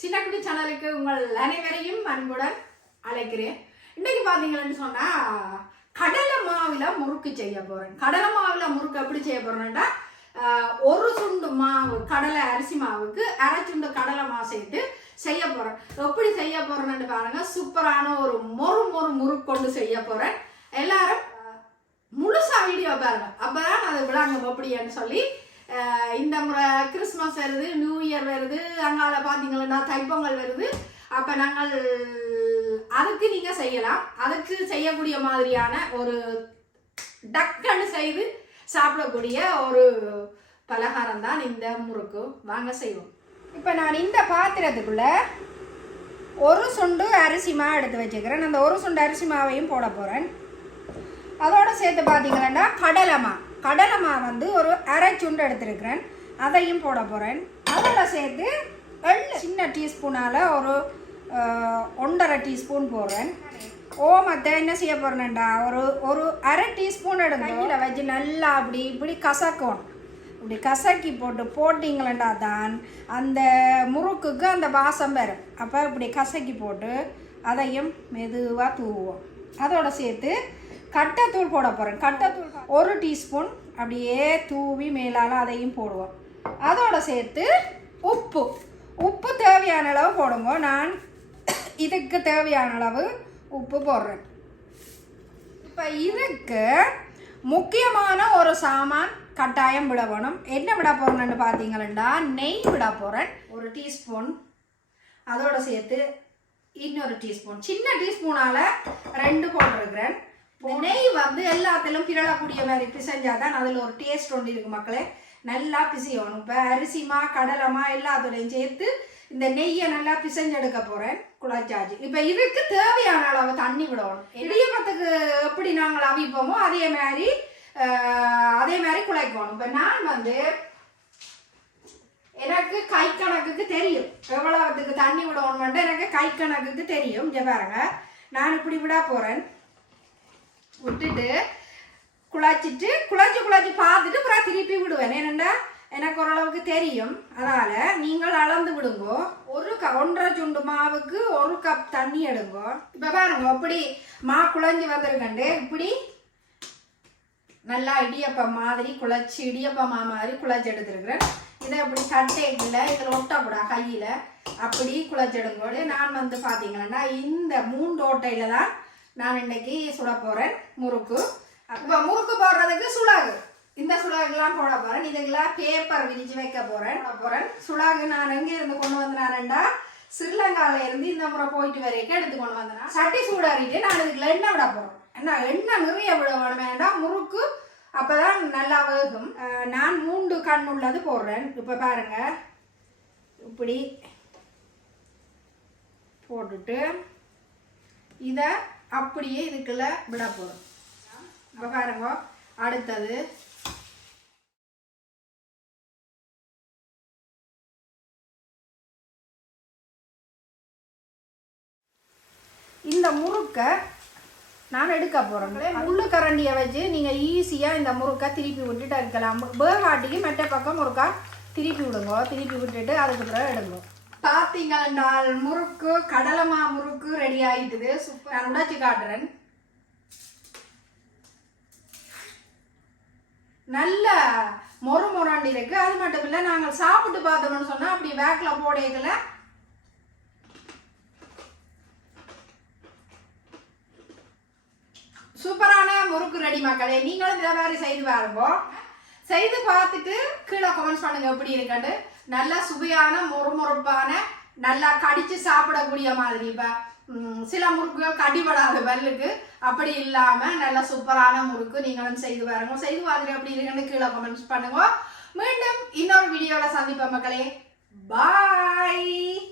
சின்னக்குடி சேனலுக்கு உங்கள் அனைவரையும் அன்புடன் அழைக்கிறேன். இன்னைக்கு பாத்தீங்கன்னு சொன்னா கடலை மாவில் முறுக்கு செய்ய போறேன். கடலை மாவில் முறுக்கு எப்படி செய்ய போறேன்னா ஒரு சுண்டு மாவு கடலை அரிசி மாவுக்கு அரை சுண்டு கடலை மாவு சேர்த்து செய்ய போறேன். எப்படி செய்ய போறேன்னு பாருங்க சூப்பரான ஒரு மொறு மொறு முறுக்கு கொண்டு செய்ய போறேன். எல்லாரும் முழுசாக முழுசா வீடியோ பாருங்க. அப்பதான் அது விளாங்க எப்படின்னு சொல்லி இந்த முறை கிறிஸ்மஸ் வருது நியூ இயர் வருது அங்கால பார்த்தீங்கன்னா தைப்பொங்கல் வருது. அப்போ நாங்கள் அதுக்கு நீங்கள் செய்யலாம். அதுக்கு செய்யக்கூடிய மாதிரியான ஒரு டக்குன்னு செய்து சாப்பிடக்கூடிய ஒரு பலகாரம் தான் இந்த முறுக்கு. வாங்க செய்வோம். இப்போ நான் இந்த பாத்திரத்துக்குள்ள ஒரு சுண்டு அரிசி மாவு எடுத்து வச்சுக்கிறேன். அந்த ஒரு சுண்டு அரிசி மாவையும் போட போகிறேன் அதோடு சேர்த்து பார்த்தீங்கன்னா கடலை கடலை மாவு வந்து ஒரு அரை சுண்டு எடுத்துருக்கிறேன். அதையும் போட போகிறேன் அதோட சேர்த்து எள்ளு சின்ன டீஸ்பூனால் ஒரு ஒன்றரை டீஸ்பூன் போடுறேன். ஓமத்தை என்ன செய்ய போகிறேன்டா ஒரு ஒரு அரை டீஸ்பூன் எடுங்க. கையில் வச்சு நல்லா அப்படி இப்படி கசக்கணும். இப்படி கசக்கி போட்டு போட்டிங்களேண்டா தான். அந்த முறுக்குக்கு அந்த வாசம் வரும். அப்போ இப்படி கசக்கி போட்டு அதையும் மெதுவாக தூவுவோம். அதோட சேர்த்து கட்டைத்தூள் போட போகிறேன் கட்டைத்தூள் ஒரு டீஸ்பூன். அப்படியே தூவி மேலால் அதையும் போடுவோம். அதோடு சேர்த்து உப்பு. உப்பு தேவையான அளவு போடுங்க. நான் இதுக்கு தேவையான அளவு உப்பு போடுறேன். இப்போ இதுக்கு முக்கியமான ஒரு சாமான் கட்டாயம் விட வேணும். என்ன விட போகிறேன்னு பார்த்தீங்கன்னா நெய் விட போகிறேன் ஒரு டீஸ்பூன். அதோடு சேர்த்து இன்னொரு டீஸ்பூன். சின்ன டீஸ்பூனால் ரெண்டு போட்டிருக்கிறேன். நெய் வந்து எல்லாத்திலும் பிறழக்கூடிய மாதிரி பிசைஞ்சாதான் தான் அதில் ஒரு டேஸ்ட் ஒன்று இருக்கு மக்களே. நல்லா பிசையணும். இப்போ அரிசிமா கடலைமா எல்லாத்தோடையும் சேர்த்து இந்த நெய்யை நல்லா பிசைஞ்செடுக்க போகிறேன் குழாச்சாச்சு இப்போ இதுக்கு தேவையான அளவு தண்ணி விடணும். இடியப்பத்துக்கு எப்படி நாங்கள் அவிப்போமோ அதே மாதிரி அதே மாதிரி குழைக்கணும். இப்போ நான் வந்து எனக்கு கை கணக்குக்கு தெரியும். எவ்வளவுக்கு தண்ணி விடணும்ட்டு எனக்கு கை கணக்குக்கு தெரியும். இங்கே பாருங்க. நான் இப்படி விட போகிறேன் விட்டுட்டு குழச்சிட்டு குழச்சி குழச்சி பார்த்துட்டு அப்புறம் திருப்பி விடுவேன். ஏனெண்டா எனக்கு ஓரளவுக்கு தெரியும். அதனால் நீங்கள் அளந்து விடுங்கோ. ஒரு க ஒன்றரை சுண்டு மாவுக்கு ஒரு கப் தண்ணி எடுங்கோ. இப்போ பாருங்க அப்படி மா குழஞ்சி வந்திருக்கண்டு. இப்படி நல்லா இடியப்பம் மாதிரி குழச்சி இடியப்பமா மாதிரி குழச்சி எடுத்துருக்குறேன். இதை அப்படி சட்டைக்குள்ள இதில் ஒட்டக்கூடாது கையில். அப்படி குழச்செடுங்கோடு நான் வந்து பார்த்தீங்கன்னா இந்த மூன்று ஓட்டையில் தான் நான் இன்னைக்கு சுட போகிறேன் முறுக்கு. இப்போ முறுக்கு போடுறதுக்கு சுளாகு இந்த சுளாகுலாம் போட போகிறேன் இதுக்கெல்லாம் பேப்பர் விரிச்சு வைக்க போகிறேன் போகிறேன் சுளாகு நான் எங்கே இருந்து கொண்டு வந்தேன்டா ஸ்ரீலங்காவில இருந்து இந்த முறை போயிட்டு வரைக்கும் எடுத்து கொண்டு வந்தேன். சட்டி சூடாறிட்டு நான் இதுக்குள்ள எண்ணெய் விட போகிறேன் என்ன எண்ணெய் நிறைய விட வேணுமேண்டா? வேண்டாம் முறுக்கு. அப்பதான் நல்லா வேகும். நான் மூன்று கண் உள்ளது போடுறேன். இப்போ பாருங்க. இப்படி போட்டுட்டு இதை அப்படியே இதுக்குள்ள விட போகிறோம் இப்போ பாருங்க அடுத்தது. இந்த முறுக்கை நான் எடுக்க போகிறேன் முள்ளு கரண்டியை வச்சு நீங்கள் ஈஸியாக இந்த முறுக்கை திருப்பி விட்டுட்டு இருக்கலாம். பேகாட்டிக்கு மெட்டை பக்கம் முறுக்கா திருப்பி விடுங்க. திருப்பி விட்டுட்டு அதுக்கு பிறகு எடுங்க. பார்த்தீங்கன்னால் முறுக்கு கடலைமா முறுக்கு ரெடி ஆகிட்டுது சூப்பர். நான் உடைச்சு காட்டுறேன். நல்ல மொறு மொறாண்டி இருக்கு. அது மட்டும் இல்லை நாங்கள் சாப்பிட்டு பார்த்தோம்னு சொன்னால் அப்படி வேக்கில் போடையதில் சூப்பரான முறுக்கு ரெடி மக்களே. நீங்களும் இதை மாதிரி செய்து பாருங்க. செய்து பார்த்துட்டு கீழே கமெண்ட்ஸ் பண்ணுங்க எப்படி இருக்கட்டு நல்லா சுவையான மொறுமொறுப்பான நல்லா கடிச்சு சாப்பிடக்கூடிய மாதிரி. இப்போ சில முறுக்குகள் கடிபடாத பல்லுக்கு அப்படி இல்லாம நல்ல சூப்பரான முறுக்கு நீங்களும் செய்து பாருங்க. செய்து பார்த்துட்டு அப்படி இருக்குன்னு கீழே கமெண்ட்ஸ் பண்ணுங்க. மீண்டும் இன்னொரு வீடியோல சந்திப்போம் மக்களே. பாய்